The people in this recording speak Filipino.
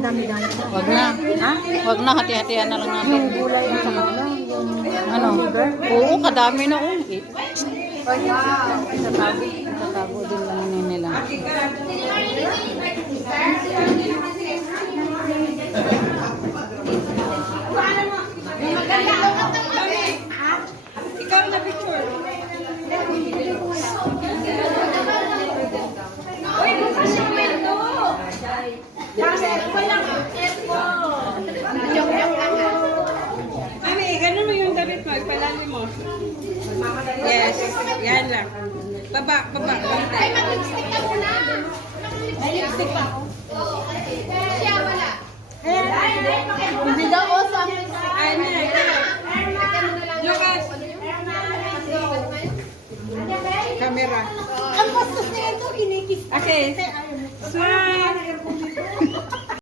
dami-dami. Wag na. Ha? Wag na, hati-hatihan na lang natin. Yung gulay at saka Ano? Oo, kadami na oh. Tatago din lang yun nila. Ikaw na picture. Uy, bukas yung window. Kasi walang Mami, ganun mo yung damit mo. Ipalali mo. Yes. Yan lang. Baba. Ay, mag-lipstick ka muna. May lipstick pa ako. Siya wala. Hindi daw o sa akin. Ay, Lucas. Camera. Ang bastos na ito, kinikis. Okay. Smile.